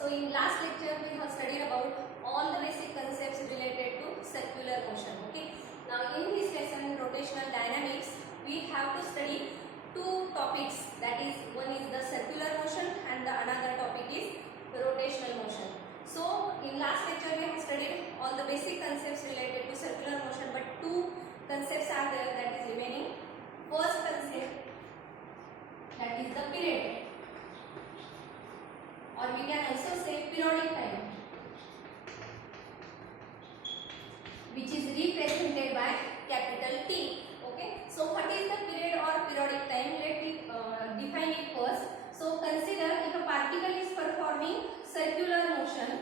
So in last lecture we have studied about all the basic concepts related to circular motion. Okay. Now in this lesson, rotational dynamics, we have to study two topics. That is, one is the circular motion and the another topic is the rotational motion. So in last lecture we have studied all the basic concepts related to circular motion, but two concepts are there that is remaining. First concept, that is the period, or we can also say periodic time, which is represented by capital T. Okay. So what is the period or periodic time? Let me define it first. So consider if a particle is performing circular motion,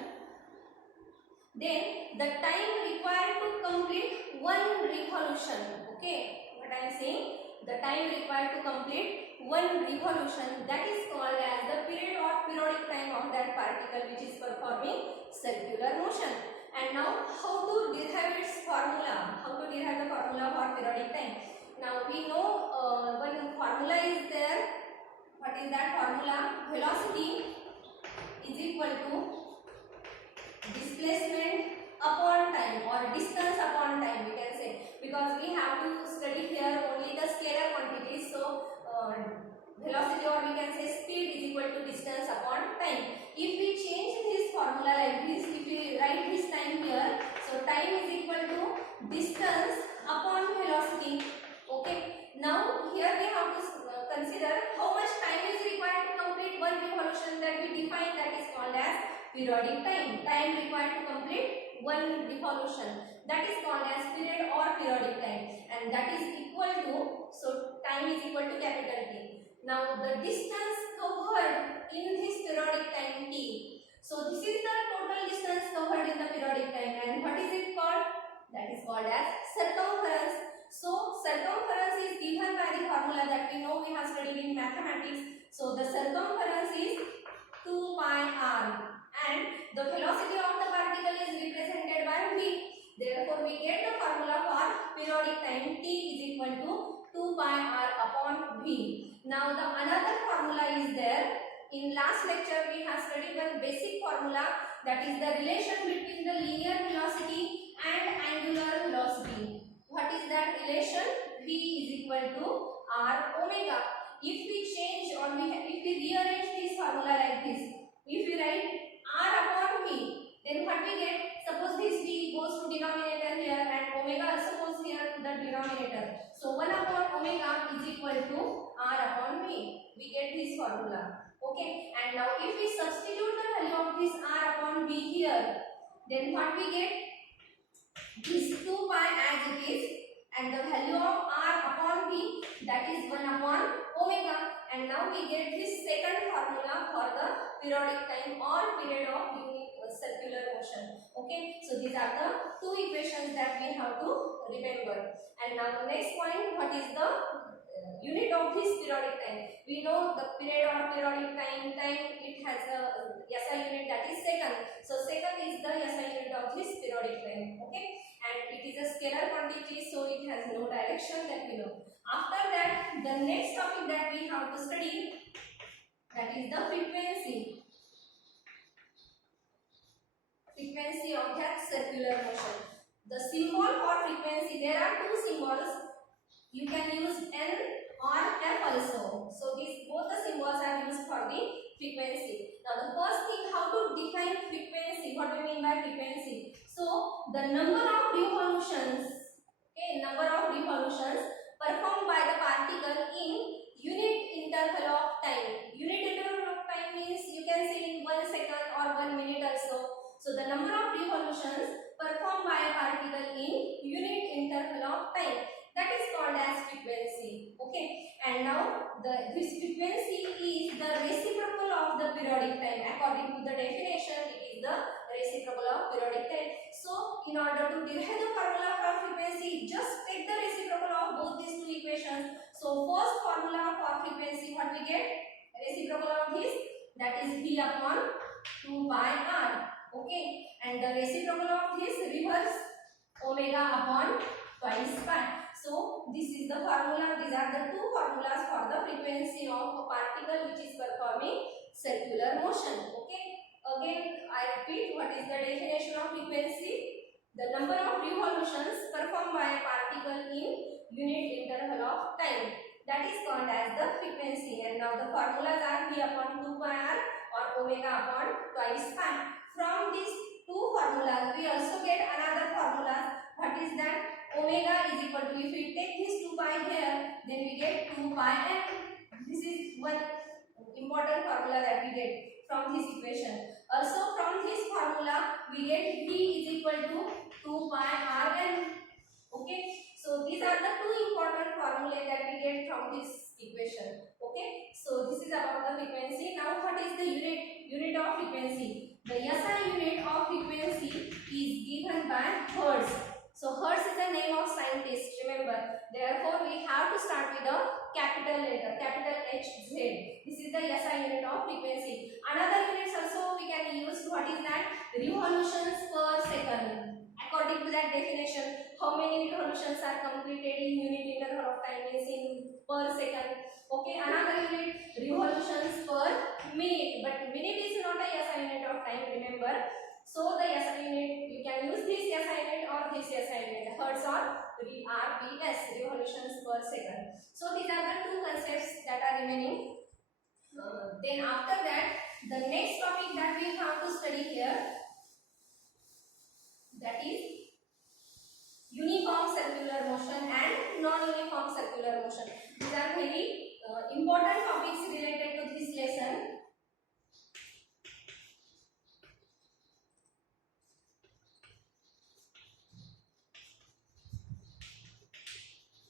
then the time required to complete one revolution. Okay. What I am saying? The time required to complete one revolution, that is called as the period or periodic time of that particle which is performing circular motion. And now how to derive its formula? How to derive the formula for periodic time? Now we know one formula is there. What is that formula? Velocity is equal to displacement upon time, or distance upon time, we can say, because we have to study here only the scalar quantities. So velocity, or we can say speed, is equal to distance upon time. If we change this formula like this, if we write this time here, so time is equal to distance upon velocity. Okay. Now here we have to consider how much time is required to complete one revolution, that we define, that is called as periodic time. Time required to complete one revolution, that is called as period or periodic time, and that is equal to, so time is equal to capital T. Now the distance covered in this periodic time T, so this is the total distance covered in the periodic time, and what is it called? That is called as circumference. So circumference is given by the formula that we know, we have studied in mathematics. So the circumference is 2 pi r, and the velocity of the particle is represented by v. Therefore we get the formula for periodic time T is equal to 2 pi r upon v. Now the another formula is there. In last lecture we have studied one basic formula, that is the relation between the linear velocity and angular velocity. What is that relation? V is equal to r omega. If we change, or if we rearrange this formula like this, if we write r upon v, then what we get? Suppose this v goes to denominator here, and omega also goes here to the denominator. So 1 upon omega is equal to r upon v. We get this formula. Okay. And now if we substitute the value of this r upon v here, then what we get? This 2 pi as it is, and the value of r upon v, that is 1 upon omega. And now we get this second formula for the periodic time or period of circular motion. Okay. So these are the two equations that we have to remember. And now the next point, what is the unit of this periodic time? We know the period or periodic time, it has a SI unit, that is second. So second is the SI unit of this periodic time. Okay. And it is a scalar quantity, so it has no direction, that we know. After that, the next topic that we have to study, that is the frequency. Frequency of that circular motion. The symbol for frequency, there are two symbols. You can use N or F also. So these both the symbols are used for the frequency. Now the first thing, how to define frequency. What do we mean by frequency? So the number of revolutions, okay, number of revolutions performed by the particle in unit interval of time. Unit interval of time means you can say in 1 second or 1 minute also. So the number of revolutions performed by a particle in unit interval of time, that is called as frequency. Okay. And now this frequency is the reciprocal of the periodic time. According to the definition, it is the reciprocal of periodic time. So in order to derive the formula for frequency, just take the reciprocal of both these two equations. So first formula for frequency, what we get? Reciprocal of this, that is v upon 2 pi r. Okay. And the reciprocal of this, reverse, omega upon twice pi. So this is the formula. These are the two formulas for the frequency of a particle which is performing circular motion. Okay. Again is the definition of frequency. The number of revolutions performed by a particle in unit interval of time. That is called as the frequency. And now the formulas are V upon 2 pi r or omega upon twice pi. From these two formulas, we also get another formula. What is that? Omega is equal to, if we take this 2 pi here, then we get 2 pi n. This is one important formula that we get from this equation. Also from this formula, we get V is equal to 2 pi r n. Okay, so these are the two important formulae that we get from this equation. Okay, so this is about the frequency. Now what is the unit of frequency? The SI unit of frequency is given by hertz. So hertz is the name of scientist, remember. Therefore we have to start with a capital letter, capital HZ. This is the SI unit of frequency. Another units also we can use. What is that? Revolutions per second. According to that definition, how many revolutions are completed in unit interval of time is in per second. Okay, another unit, revolutions per minute. But minute is not a SI unit of time, remember. So the SI unit, you can use this SI unit or this SI unit, hertz or RPS, revolutions per second. So these are the two concepts that are remaining. Then after that, the next topic that we have to study here, that is uniform circular motion and non-uniform circular motion. These are very important topics related to this lesson.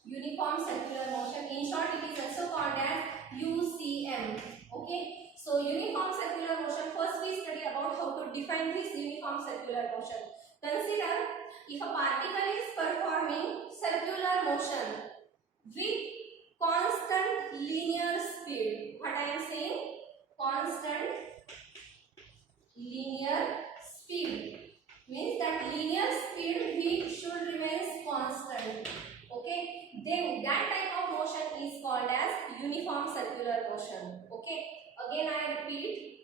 Uniform circular motion, in short it is also called as UCM. Okay, so uniform circular motion, first we study about how to define this uniform circular motion. Consider if a particle is performing circular motion with constant linear speed. What I am saying? Constant linear speed means that linear speed v should remain constant. Okay, then that type of motion is called as uniform circular motion. Okay, again I repeat,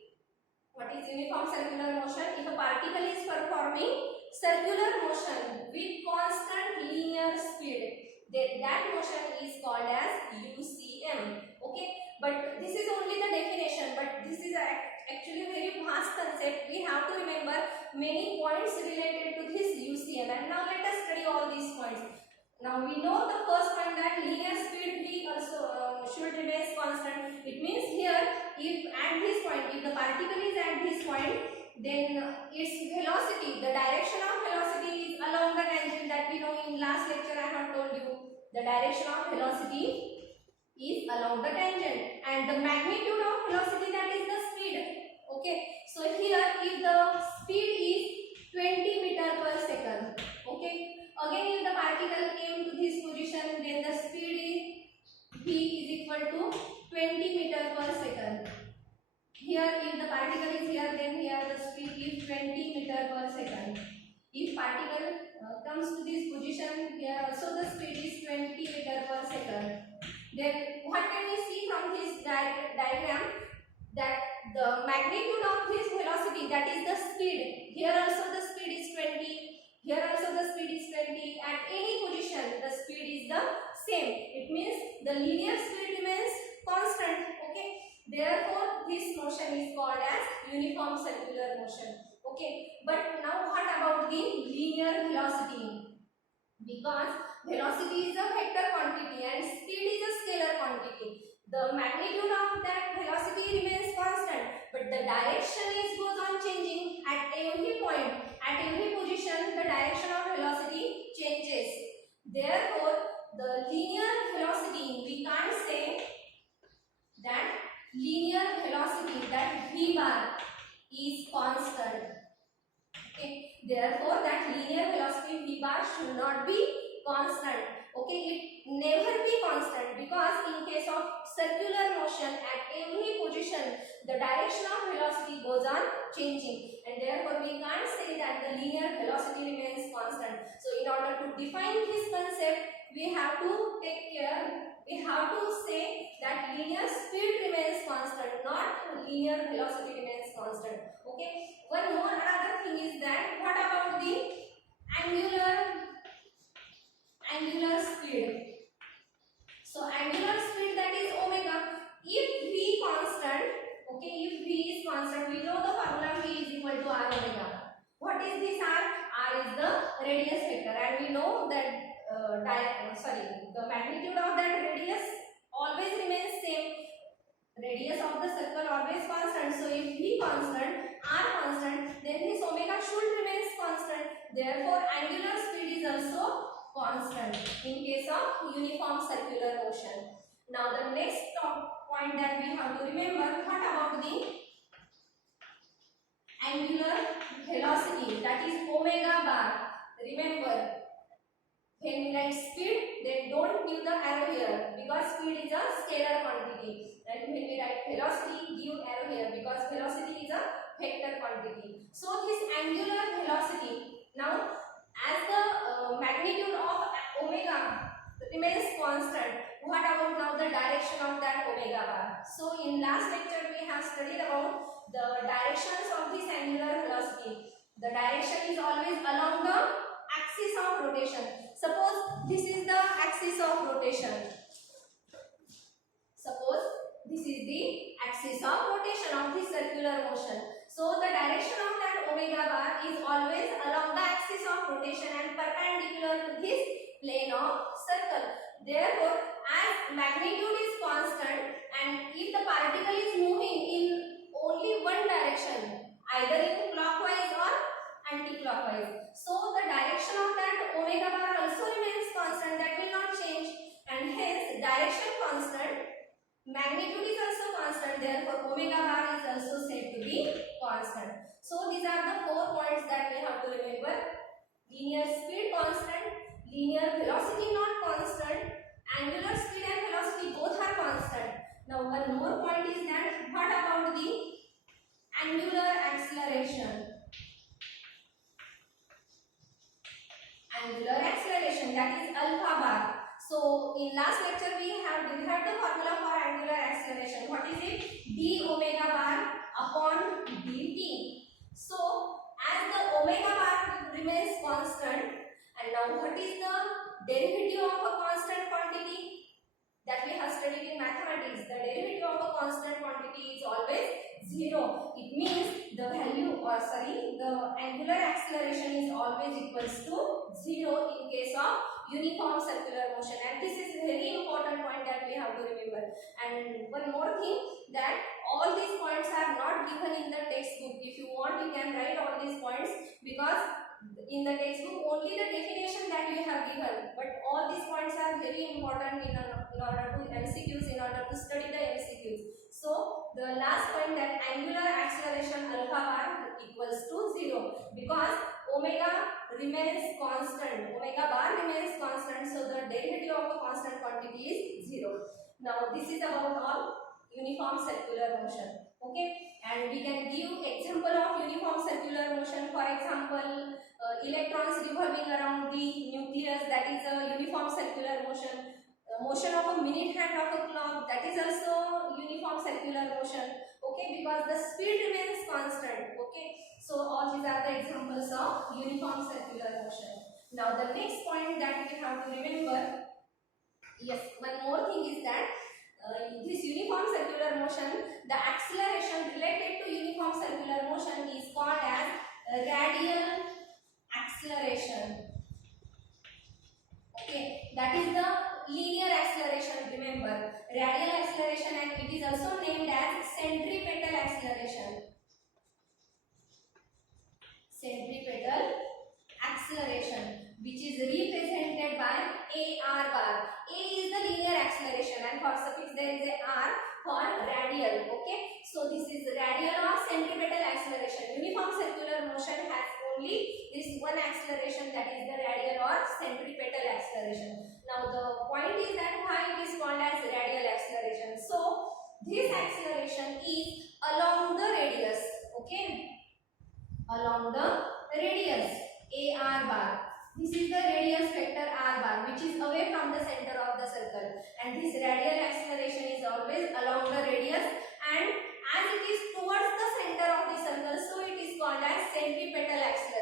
what is uniform circular motion? If a particle is performing circular motion with constant linear speed, then that motion is called as UCM. Okay, but this is only the definition, but this is actually a very vast concept. We have to remember many points related to this UCM, and now let us study all these points. Now we know the first point that linear speed v also should remain constant. It means here, if at this point, if the particle is at this point, then its velocity, the direction of velocity is along the tangent that we know in last lecture I have told you. The direction of velocity is along the tangent and the magnitude of velocity, that is the speed. Okay, so here if the speed is 20 meter per second, okay, again if the particle came to this position, then the speed is v is equal to 20 meter per second. Here if the particle is here, then here the speed is 20 meter per second. If particle comes to this position, here also the speed is 20 meter per second. Then what can we see from this diagram? That the magnitude of this velocity, that is the speed, here also the speed is 20, here also the speed is 20, at any position the speed is the same. It means the linear speed remains constant. Okay, therefore this motion is called as uniform circular motion. Okay, but now what about the linear velocity? Because velocity is a vector quantity and speed is a scalar quantity. The magnitude of that velocity remains constant, but the direction goes on changing at every point, at every position. The direction of velocity changes. Therefore, the linear velocity, we can't say that linear velocity, that v bar, is constant. Okay, therefore that linear velocity v bar should not be constant. Okay, it never be constant, because in case of circular motion at every position the direction of velocity goes on changing, and therefore we can't say that the linear velocity remains constant. So in order to define this concept, we have to take care, we have to say that linear speed remains constant, not linear velocity remains constant. Okay, one more another thing is that what about the angular speed? So angular speed, that is omega. If v constant, okay, if v is constant, we know the formula v is equal to r omega. What is this r? R is the radius vector, and we know that the magnitude of that radius always remains same. Radius of the circle always constant. So if v constant, r constant, then this omega should remain constant. Therefore, angular speed is also constant in case of uniform circular motion. Now the next point that we have to remember, what about the angular velocity, that is omega bar. Remember, when we write speed, then don't give the arrow here because speed is a scalar quantity. And when we write velocity, give arrow here because velocity is a vector quantity. So this angular velocity, now as the magnitude of omega remains constant, what about now the direction of that omega bar? So in last lecture we have studied about the directions of this angular velocity. The direction is always along the axis of rotation. Suppose this is the axis of rotation. Suppose this is the axis of rotation of this circular motion. So the direction of that omega bar is always along the axis of rotation and perpendicular to this plane of circle. Therefore, as magnitude is constant and if the particle is moving in only one direction, either in clockwise or anti-clockwise, so the direction of that omega bar also remains constant, that will not change, and hence direction constant, magnitude is also constant, therefore omega bar is also said to be constant. So these are the 4 points that we have to remember. Linear speed constant, linear velocity not constant, angular speed and velocity both are constant. Now one more point is that what about the angular acceleration? Angular acceleration, that is alpha bar. So in last lecture we have derived the formula for angular acceleration. What is it? D omega bar upon dt. So as the omega bar remains constant, and now what is the derivative of a constant quantity that we have studied in mathematics? The derivative of a constant quantity is always 0. It means the angular acceleration is always equals to 0 in case of uniform circular motion, and this is a very important point that we have to remember. And one more thing, that all these points are not given in the textbook. If you want, you can write all these points because in the textbook only the definition that you have given, but all these points are very important in order to MCQs, in order to study the MCQs. So the last point, that angular acceleration alpha bar equals to 0 because omega remains constant, omega bar remains constant, so the derivative of a constant quantity is 0. Now this is about all uniform circular motion. Okay, and we can give example of uniform circular motion. For example, electrons revolving around the nucleus, that is a uniform circular motion. Motion of a minute hand of a clock, that is also uniform circular motion. Okay, because the speed remains constant. Okay, so all these are the examples of uniform circular motion. Now the next point that we have to remember, yes, one more thing is that this uniform circular motion, the acceleration related to uniform circular motion is called as radial acceleration. Okay, that is the linear acceleration. Remember, radial acceleration, and it is also named as centripetal acceleration. Centripetal acceleration, which is represented by AR bar. A is the linear acceleration, and for suffix there is a R for radial. Okay, so this is radial or centripetal acceleration. Uniform circular motion has only this one acceleration, that is the radial or centripetal acceleration. Now the point is that why it is called as radial acceleration. So this acceleration is along the radius. Okay, along the radius AR bar. This is the radius vector R bar, which is away from the center of the circle, and this radial acceleration is always along the radius, and as it is towards the center of the circle, so it is called as centripetal acceleration.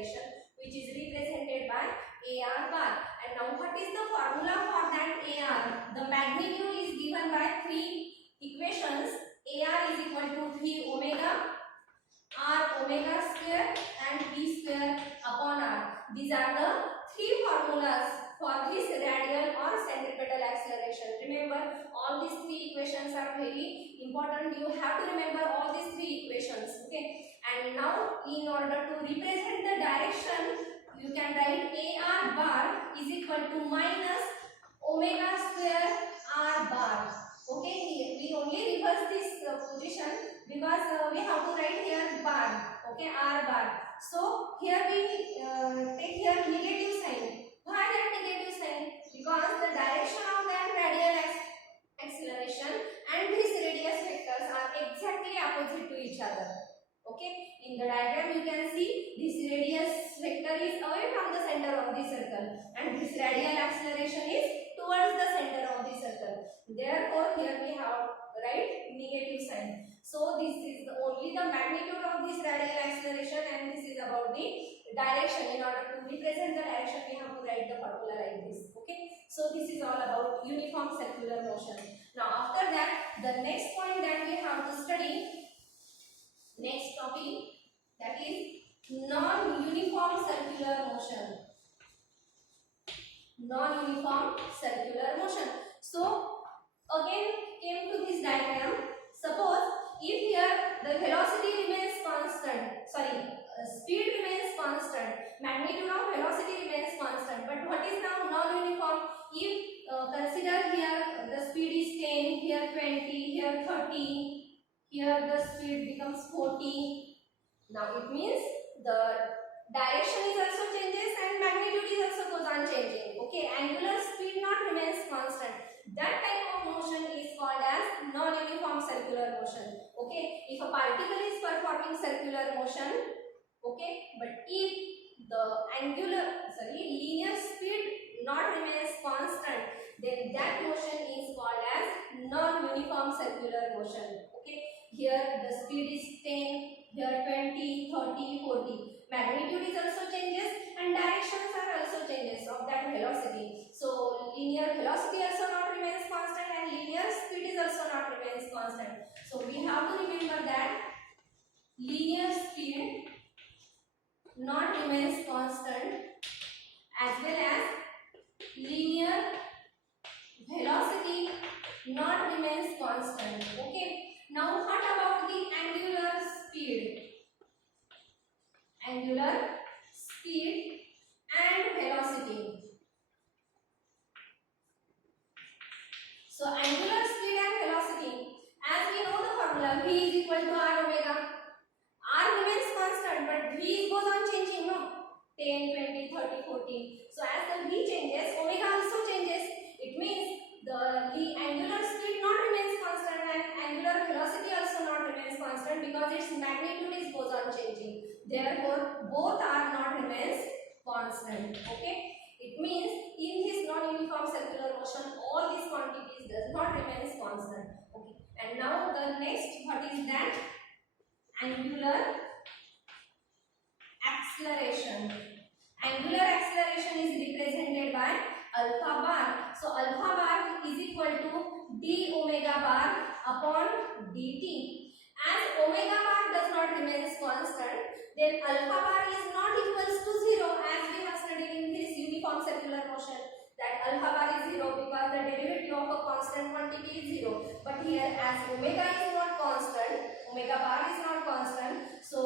acceleration, which is represented by AR bar. And now what is the formula for that AR? The magnitude is given by three equations. AR is equal to V omega R omega square and V square upon R. These are the three formulas for this radial or centripetal acceleration. Remember, all these three equations are very important. You have to remember all these three equations. Okay. And now, in order to represent the direction, you can write AR bar is equal to minus omega square R bar. Okay. We only reverse this position because we have to write here bar. Okay, R bar. So here we take here negative sign. Why that negative sign? Because the direction of that radial acceleration and these radius vectors are exactly opposite to each other. Okay, in the diagram you can see this radius vector is away from the center of the circle and this radial acceleration is towards the center of the circle. Therefore, here we have write negative sign. So this is only the magnitude of this radial acceleration and this is about the direction. In order to represent the direction, we have to write the formula like this. Okay. So this is all about uniform circular motion. Now after that, the next point that we have to study, next topic, that is non-uniform circular motion. Non-uniform circular motion. So again came to this diagram. Suppose if here the velocity remains constant, speed remains constant, magnitude of velocity remains constant, but what is now non-uniform? If consider here the speed is 10, here 20, here 30, here the speed becomes 40. Now it means the direction is also changes and magnitude is also goes on changing. Okay, angular speed not remains constant. That type of motion is called as non-uniform circular motion. Okay, if a particle is performing circular motion, okay, but if the linear speed not remains constant, then that motion is called as non-uniform circular motion. Okay, here the speed is 10, here 20, 30, 40. Magnitude is also changes and directions are also changes of that velocity. So linear velocity also not remains constant and linear speed is also not remains constant. So we have to remember that linear speed not remains constant as well as linear velocity not remains constant. Okay. Now what about the angular speed? Angular speed and velocity. So angular speed and velocity, as we know the formula, V is equal to R omega. R remains constant but V goes on changing, no? 10, 20, 30, 40. So as the V changes, omega also changes. It means the angular speed not remains constant and angular velocity also not remains constant because its magnitude is goes on changing. Therefore, both are not remains constant. Okay. It means in this non-uniform circular motion, all these quantities does not remains constant. Okay. And now the next, what is that? Angular acceleration. Angular acceleration is represented by alpha bar. So alpha bar is equal to d omega bar upon dt. As omega bar does not remain constant, then alpha bar is not equals to 0 as we have studied in this uniform circular motion. That alpha bar is 0 because the derivative of a constant quantity is 0. But here as omega is not constant, omega bar is not constant, so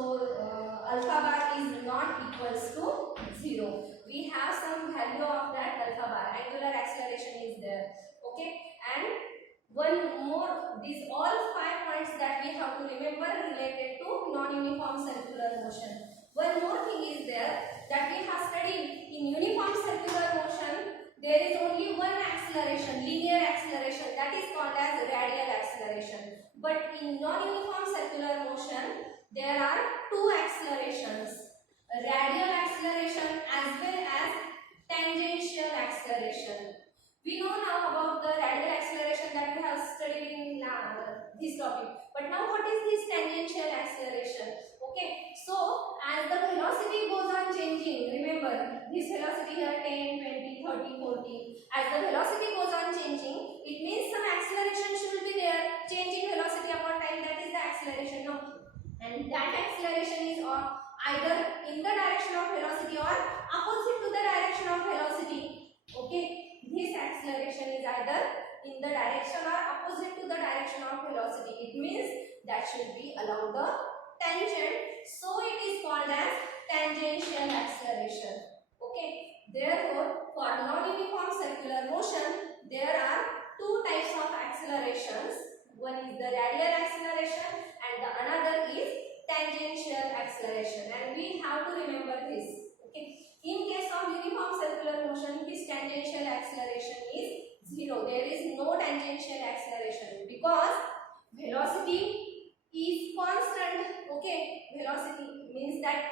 alpha bar is not equals to 0. We have some value of that alpha bar. Angular acceleration is there. Okay, and one more, these all 5 points that we have to remember related to non-uniform circular motion. One more thing is there that we have studied in uniform circular motion. There is only one acceleration, linear acceleration, that is called as radial acceleration. But in non-uniform circular motion, there are two accelerations, radial acceleration as well as tangential acceleration. We know now about the radial acceleration that we have studied in this topic. But now what is this tangential acceleration? Okay, so as the velocity goes on changing, only. As the velocity goes on changing, it means some acceleration should be there. Change in velocity upon time, that is the acceleration, no? And that acceleration is either in the direction of velocity or opposite to the direction of velocity. Okay, this acceleration is either in the direction or opposite to the direction of velocity. It means that should be along the tangent, so it is called as tangential acceleration. Okay, therefore for non-uniform circular motion there are two types of accelerations. One is the radial acceleration and the another is tangential acceleration, and we have to remember this. Okay, in case of uniform circular motion, this tangential acceleration is zero. There is no tangential acceleration because velocity is constant. Okay, velocity means that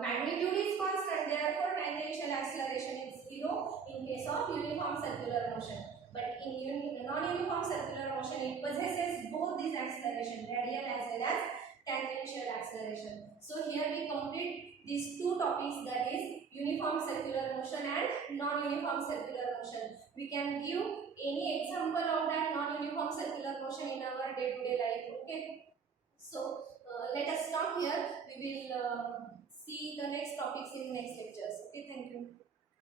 magnitude is constant, therefore tangential acceleration is zero in case of uniform circular motion. But in non-uniform circular motion, it possesses both these acceleration, radial as well as tangential acceleration. So here we complete these two topics, that is uniform circular motion and non-uniform circular motion. We can give any example of that non-uniform circular motion in our day-to-day life. Okay. So let us stop here. We will see the next topics in next lectures. Okay, thank you.